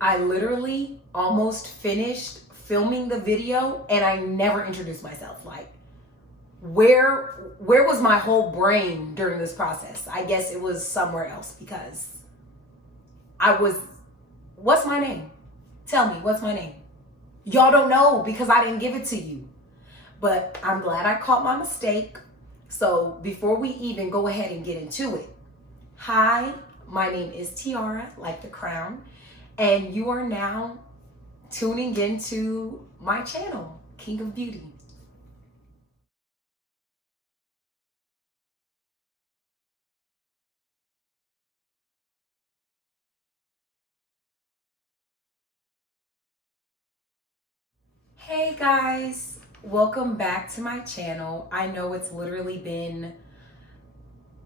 I literally almost finished filming the video and I never introduced myself. Like, where was my whole brain during this process? I guess it was somewhere else because what's my name? Tell me, what's my name? Y'all don't know because I didn't give it to you. But I'm glad I caught my mistake. So before we even go ahead and get into it, hi, my name is Tiara, like the crown, and you are now tuning into my channel, King of Beauty. Hey guys, welcome back to my channel. I know it's literally been,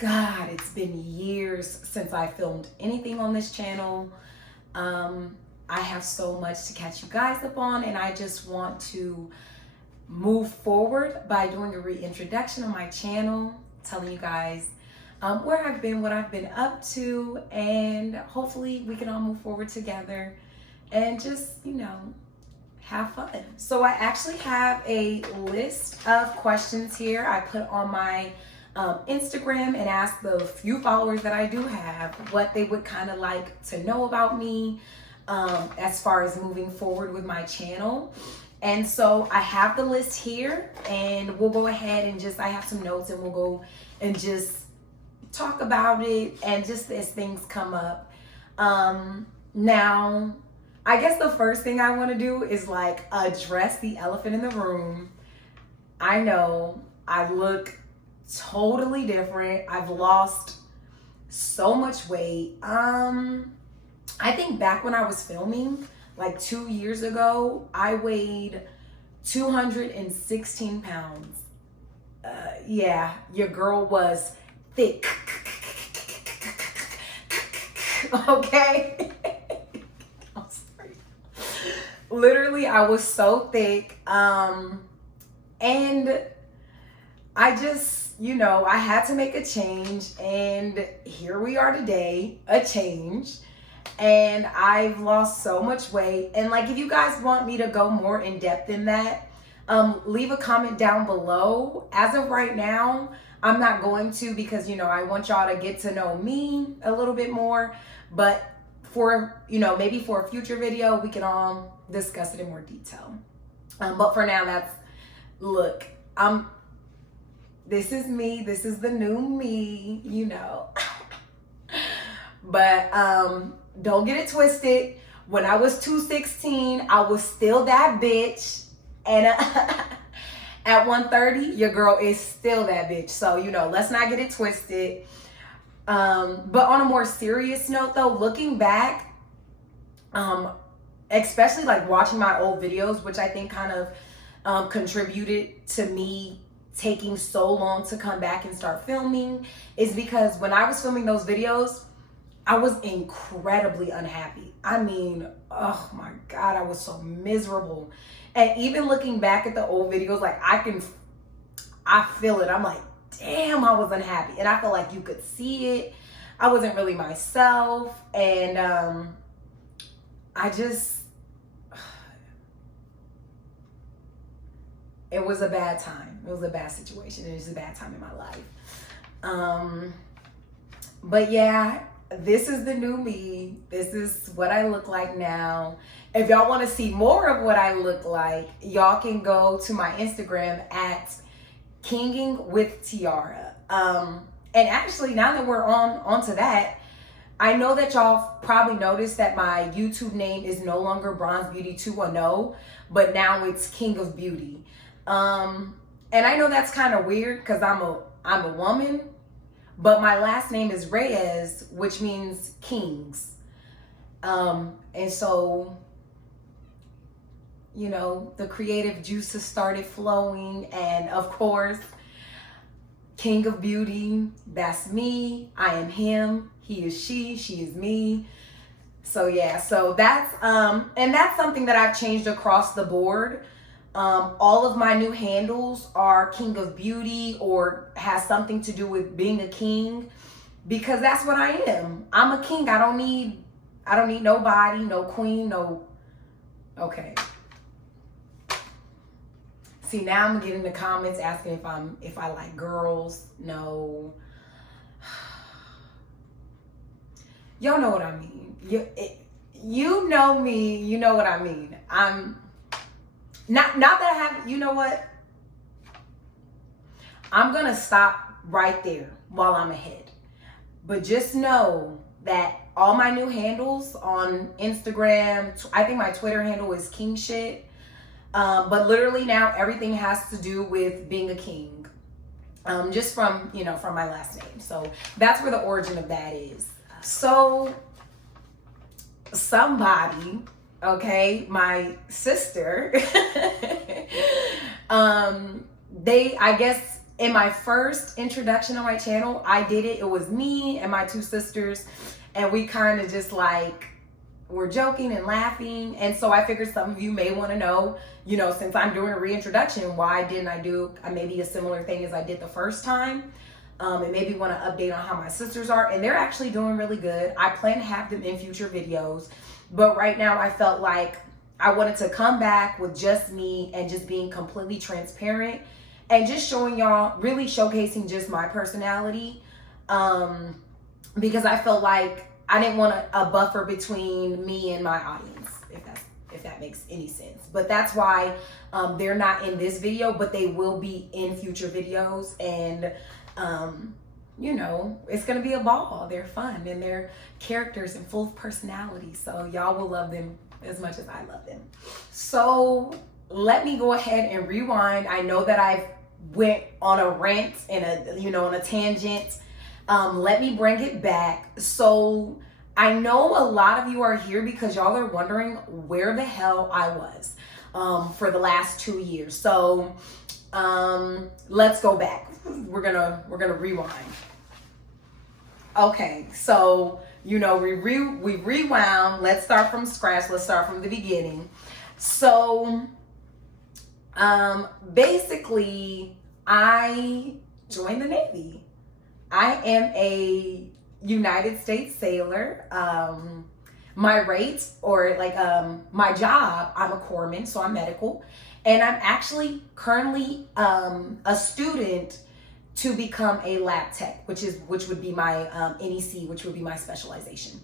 it's been years since I filmed anything on this channel. I have so much to catch you guys up on, and I just want to move forward by doing a reintroduction of my channel, telling you guys where I've been, what I've been up to, and hopefully we can all move forward together and just, have fun. So I actually have a list of questions here I put on my Instagram and asked the few followers that I do have what they would kind of like to know about me as far as moving forward with my channel. And so I have the list here, and we'll go ahead and I have some notes, and we'll go and just talk about it and just as things come up. Now, I guess the first thing I want to do is address the elephant in the room. I know I look totally different. I've lost so much weight. I think back when I was filming, 2 years ago, I weighed 216 pounds. Yeah, your girl was thick. Okay? Literally, I was so thick. And I just, I had to make a change. And here we are today, a change. And I've lost so much weight. And if you guys want me to go more in depth in that, leave a comment down below. As of right now, I'm not going to because, I want y'all to get to know me a little bit more. But for, maybe for a future video, we can all discuss it in more detail. But for now, look, this is me. This is the new me, But don't get it twisted. When I was 216, I was still that bitch. And at 130, your girl is still that bitch. So, let's not get it twisted. But on a more serious note though, looking back, especially watching my old videos, which I think kind of contributed to me taking so long to come back and start filming, is because when I was filming those videos, I was incredibly unhappy. I mean, oh my God, I was so miserable. And even looking back at the old videos, I feel it. I'm like, damn, I was unhappy. And I feel like you could see it. I wasn't really myself. And it was a bad time. It was a bad situation. It was a bad time in my life. But yeah, this is the new me. This is what I look like now. If y'all want to see more of what I look like, y'all can go to my Instagram at Kinging with Tiara. And actually, now that we're onto that, I know that y'all probably noticed that my YouTube name is no longer Bronze Beauty 210, but now it's King of Beauty. And I know that's kind of weird because I'm a woman, but my last name is Reyes, which means kings. And so, the creative juices started flowing, and of course, King of Beauty, that's me. I am him. He is she. She is me. So yeah, so that's and that's something that I've changed across the board. All of my new handles are King of Beauty or has something to do with being a king, because that's what I am. I'm a king. I don't need I don't need nobody, no queen, no. Okay. See, now I'm getting the comments asking if I like girls. No. Y'all know what I mean. You know me, you know what I mean. I'm not that I have, you know what? I'm gonna stop right there while I'm ahead. But just know that all my new handles on Instagram, I think my Twitter handle is king shit. But literally now everything has to do with being a king. Just from my last name. So that's where the origin of that is. So somebody, okay, my sister, I guess in my first introduction on my channel, I did it. It was me and my two sisters, and we kind of just like were joking and laughing. And so I figured some of you may want to know, since I'm doing a reintroduction, why didn't I do maybe a similar thing as I did the first time? And maybe want to update on how my sisters are. And they're actually doing really good. I plan to have them in future videos. But right now I felt like I wanted to come back with just me and just being completely transparent and just showing y'all, really showcasing just my personality. Because I felt like I didn't want a buffer between me and my audience, if that makes any sense. But that's why they're not in this video, but they will be in future videos. And it's gonna be a ball. They're fun and they're characters and full of personality. So y'all will love them as much as I love them. So let me go ahead and rewind. I know that I've went on a rant and on a tangent. Let me bring it back. So I know a lot of you are here because y'all are wondering where the hell I was for the last 2 years. So let's go back. We're gonna rewind. Okay, so we rewound. Let's start from scratch. Let's start from the beginning. So basically I joined the Navy. I am a United States sailor. My rate my job, I'm a corpsman, so I'm medical. And I'm actually currently a student to become a lab tech, which would be my NEC, which would be my specialization.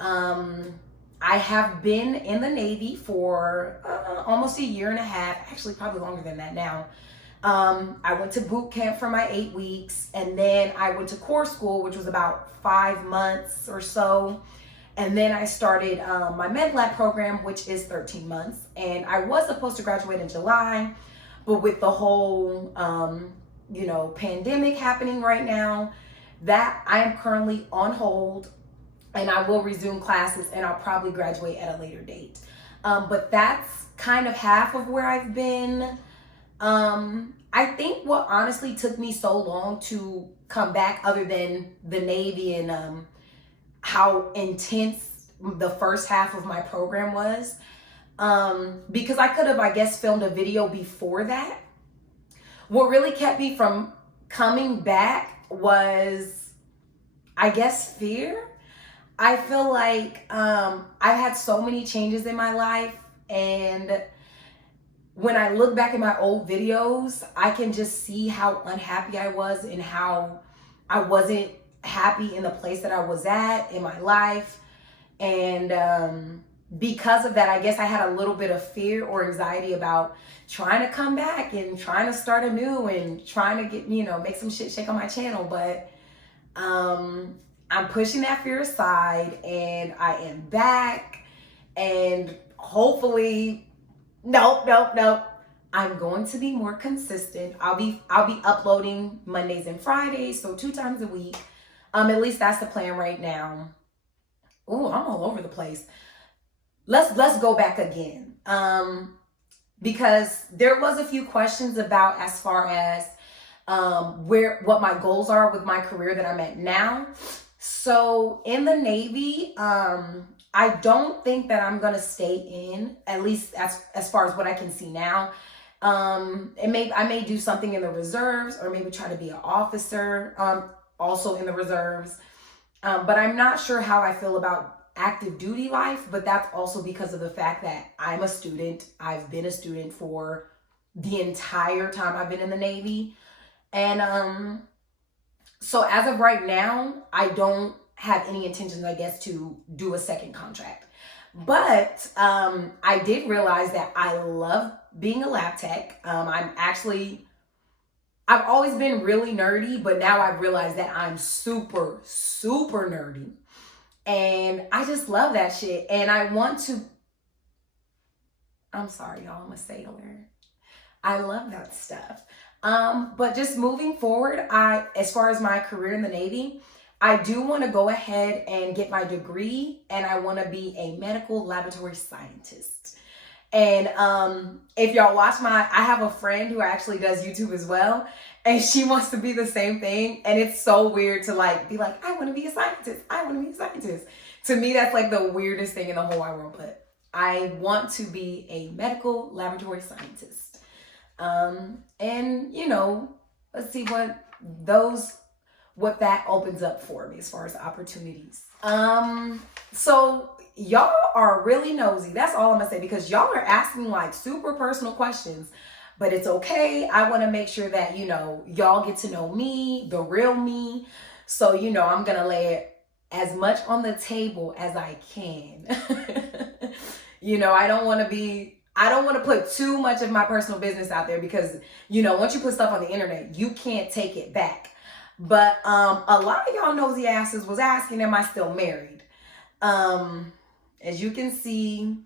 I have been in the Navy for almost a year and a half, actually probably longer than that now. I went to boot camp for my 8 weeks, and then I went to core school, which was about 5 months or so. And then I started my med lab program, which is 13 months. And I was supposed to graduate in July, but with the whole, pandemic happening right now, that I am currently on hold, and I will resume classes and I'll probably graduate at a later date. But that's kind of half of where I've been. I think what honestly took me so long to come back, other than the Navy and how intense the first half of my program was, because I could have, I guess, filmed a video before that. What really kept me from coming back was, I guess, fear. I feel like I've had so many changes in my life, and when I look back at my old videos, I can just see how unhappy I was and how I wasn't happy in the place that I was at in my life. And because of that, I guess I had a little bit of fear or anxiety about trying to come back and trying to start anew and trying to get, make some shit shake on my channel. But I'm pushing that fear aside, and I am back, and hopefully, nope. I'm going to be more consistent. I'll be uploading Mondays and Fridays, so 2 times a week. At least that's the plan right now. Oh, I'm all over the place. Let's go back again. Because there was a few questions about as far as what my goals are with my career that I'm at now. So in the Navy, I don't think that I'm gonna stay in, at least as far as what I can see now. I may do something in the reserves, or maybe try to be an officer, also in the reserves. But I'm not sure how I feel about active duty life, but that's also because of the fact that I'm a student. I've been a student for the entire time I've been in the Navy. And so as of right now, I don't have any intentions, I guess, to do a second contract. But I did realize that I love being a lab tech. I've always been really nerdy, but now I've realized that I'm super, super nerdy. And I just love that shit. And I'm sorry, y'all, I'm a sailor. I love that stuff. But just moving forward, as far as my career in the Navy, I do want to go ahead and get my degree, and I want to be a medical laboratory scientist. And if y'all watch I have a friend who actually does YouTube as well, and she wants to be the same thing. And it's so weird to like be like, I want to be a scientist. I want to be a scientist. To me, that's like the weirdest thing in the whole wide world. But I want to be a medical laboratory scientist. And you know, let's see what that opens up for me as far as opportunities. So y'all are really nosy. That's all I'm gonna say, because y'all are asking like super personal questions, but it's okay. I want to make sure that, you know, y'all get to know me, the real me. So, you know, I'm gonna lay it as much on the table as I can. You know, I don't want to put too much of my personal business out there, because, you know, once you put stuff on the internet, you can't take it back. But a lot of y'all nosy asses was asking, am I still married? As you can see,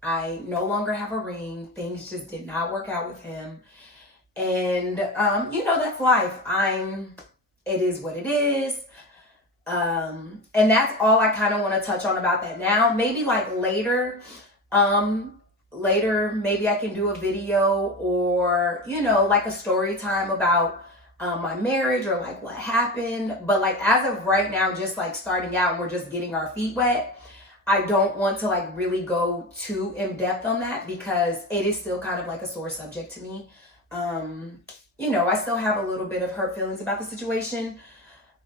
I no longer have a ring. Things just did not work out with him. And you know, that's life. It is what it is. And that's all I kind of want to touch on about that now. Maybe like later, maybe I can do a video, or, you know, like a story time about my marriage, or like what happened. But like as of right now, just like starting out and we're just getting our feet wet, I don't want to like really go too in depth on that, because it is still kind of like a sore subject to me. You know, I still have a little bit of hurt feelings about the situation,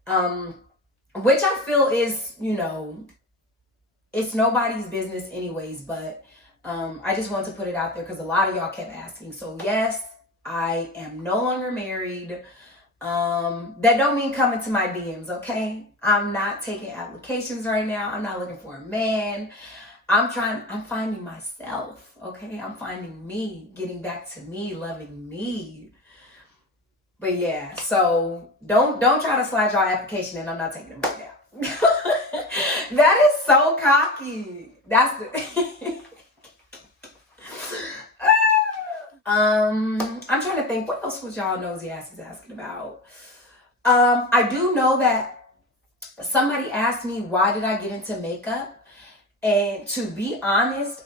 which I feel is, you know, it's nobody's business anyways. But I just want to put it out there because a lot of y'all kept asking. So yes, I am no longer married. That don't mean coming to my DMs, okay? I'm not taking applications right now. I'm not looking for a man. I'm finding myself, okay? I'm finding me, getting back to me, loving me. But yeah, so don't try to slide your application in. I'm not taking them right now. That is so cocky. That's the I'm trying to think, what else was y'all nosy asses asking about? I do know that somebody asked me, why did I get into makeup? And to be honest,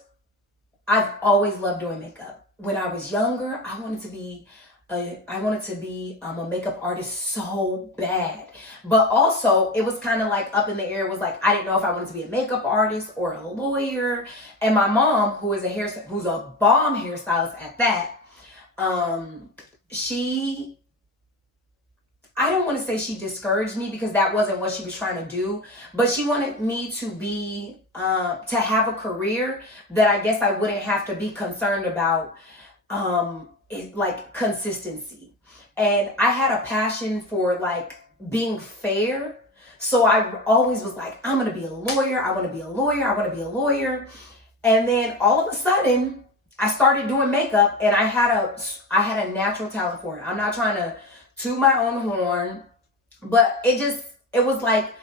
I've always loved doing makeup. When I was younger, I wanted to be a makeup artist so bad. But also, it was kind of like up in the air. It was like, I didn't know if I wanted to be a makeup artist or a lawyer. And my mom, who's a bomb hairstylist at that, I don't want to say she discouraged me, because that wasn't what she was trying to do, but she wanted me to to have a career that I guess I wouldn't have to be concerned about, like consistency. And I had a passion for like being fair. So I always was like, I'm going to be a lawyer. I want to be a lawyer. I want to be a lawyer. And then all of a sudden I started doing makeup, and I had a natural talent for it. I'm not trying to toot my own horn, but it was like,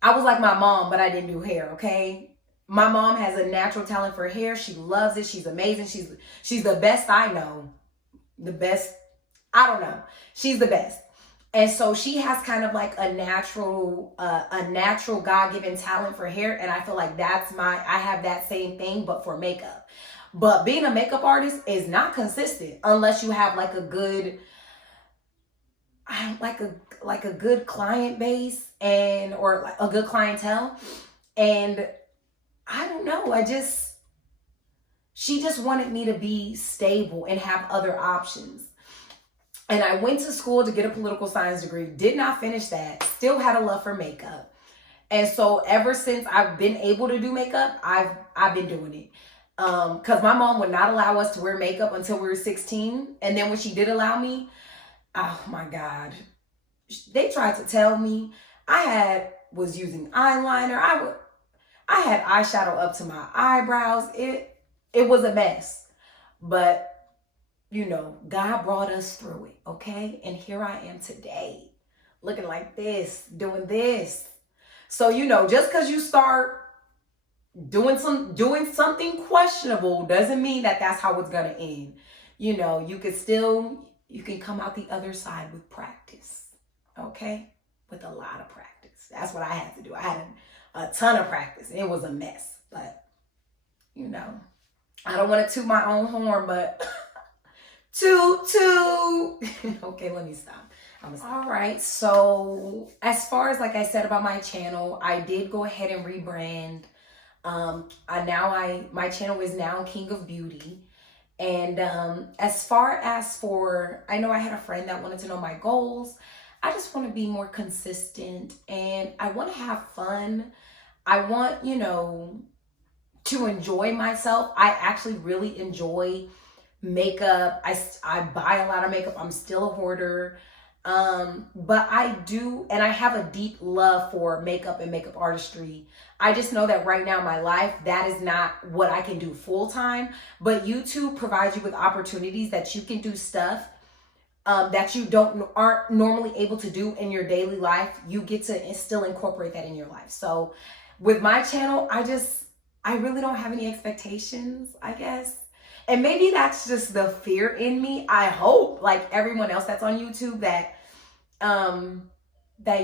I was like my mom, but I didn't do hair. Okay. My mom has a natural talent for hair. She loves it. She's amazing. She's the best I know. The best, I don't know. She's the best. And so she has kind of like a natural God-given talent for hair. And I feel like I have that same thing, but for makeup. But being a makeup artist is not consistent unless you have like a good client base, or like a good clientele. And I don't know, she just wanted me to be stable and have other options. And I went to school to get a political science degree, did not finish that, still had a love for makeup. And so ever since I've been able to do makeup, I've been doing it. Cause my mom would not allow us to wear makeup until we were 16. And then when she did allow me, oh my God, they tried to tell me was using eyeliner. I had eyeshadow up to my eyebrows. It was a mess. But you know, God brought us through it, okay? And here I am today, looking like this, doing this. So, you know, just because you start doing something questionable doesn't mean that that's how it's gonna end. You know, you can come out the other side with practice, okay? With a lot of practice. That's what I had to do. I had a ton of practice. It was a mess, but you know, I don't want to toot my own horn, but toot. Okay, let me stop. All right, so as far as like I said about my channel, I did go ahead and rebrand. My channel is now King of Beauty. And as far as I know I had a friend that wanted to know my goals. I just want to be more consistent and I want to have fun. I want, you know, to enjoy myself. I actually really enjoy makeup. I buy a lot of makeup. I'm still a hoarder. But I do, and I have a deep love for makeup and makeup artistry. I just know that right now in my life, that is not what I can do full time, but YouTube provides you with opportunities that you can do stuff that you aren't normally able to do in your daily life. You get to still incorporate that in your life. So with my channel, I really don't have any expectations, I guess. And maybe that's just the fear in me. I hope, like everyone else that's on YouTube, that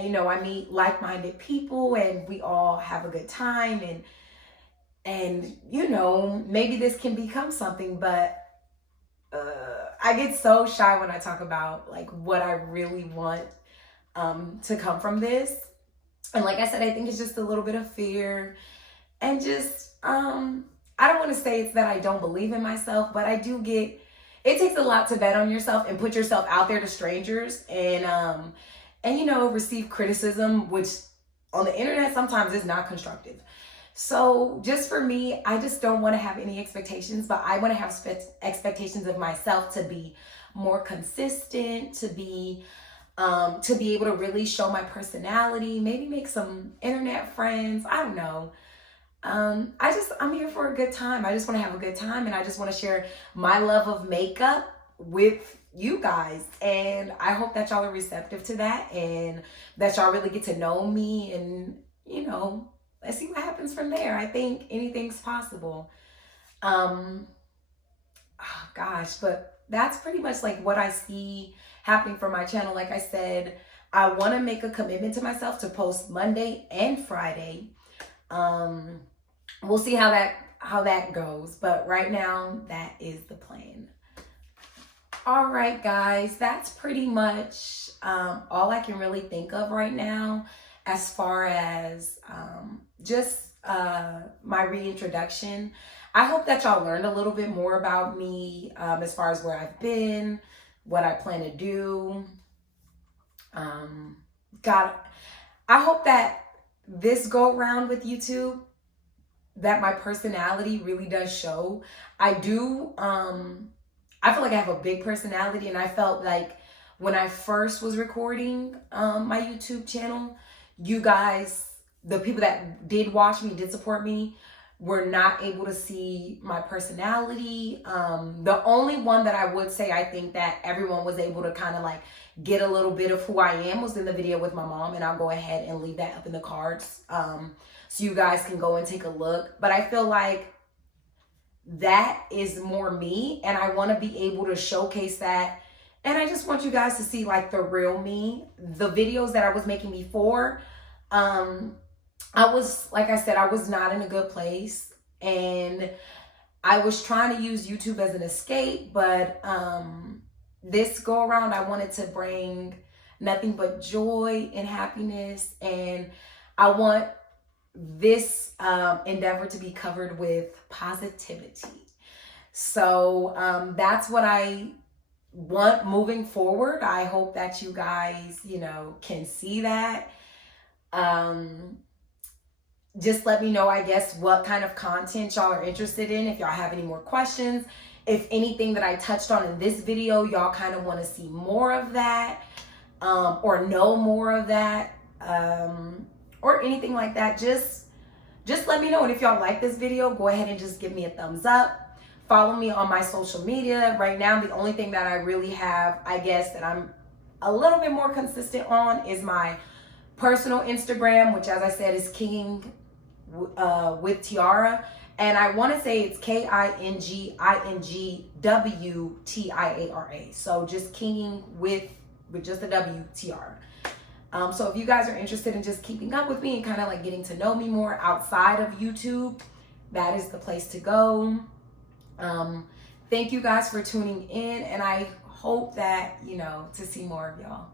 you know, I meet like-minded people and we all have a good time, and you know, maybe this can become something. But I get so shy when I talk about like what I really want to come from this. And like I said, I think it's just a little bit of fear and just I don't want to say it's that I don't believe in myself, but it takes a lot to bet on yourself and put yourself out there to strangers and you know, receive criticism, which on the internet sometimes is not constructive. So just for me, I just don't want to have any expectations, but I want to have expectations of myself to be more consistent, to be able to really show my personality, maybe make some internet friends. I don't know. I'm here for a good time. I just want to have a good time, and I just want to share my love of makeup with you guys. And I hope that y'all are receptive to that and that y'all really get to know me, and you know, let's see what happens from there. I think anything's possible. Oh gosh, but that's pretty much like what I see happening for my channel. Like I said, I want to make a commitment to myself to post Monday and Friday. We'll see how that goes, but right now that is the plan. All right, guys, that's pretty much all I can really think of right now as far as just my reintroduction. I hope that y'all learned a little bit more about me as far as where I've been, what I plan to do. I hope that this go around with YouTube, that my personality really does show. I feel like I have a big personality, and I felt like when I first was recording my YouTube channel, you guys, the people that did watch me, did support me, were not able to see my personality. The only one that I would say I think that everyone was able to kind of like get a little bit of who I am was in the video with my mom, and I'll go ahead and leave that up in the cards so you guys can go and take a look. But I feel like that is more me, and I want to be able to showcase that. And I just want you guys to see like the real me. The videos that I was making before, like I said, I was not in a good place, and I was trying to use YouTube as an escape, but this go around, I wanted to bring nothing but joy and happiness, and I want this endeavor to be covered with positivity. So that's what I want moving forward. I hope that you guys, you know, can see that. just let me know, I guess, what kind of content y'all are interested in. If y'all have any more questions, if anything that I touched on in this video, y'all kind of want to see more of that, or know more of that, or anything like that, just let me know. And if y'all like this video, go ahead and just give me a thumbs up. Follow me on my social media. Right now, the only thing that I really have, I guess, that I'm a little bit more consistent on is my personal Instagram, which, as I said, is King with Tiara. And I want to say it's KingingWTiara. So just King with just the W, Tiara. So if you guys are interested in just keeping up with me and kind of like getting to know me more outside of YouTube, that is the place to go. Thank you guys for tuning in, and I hope that, to see more of y'all.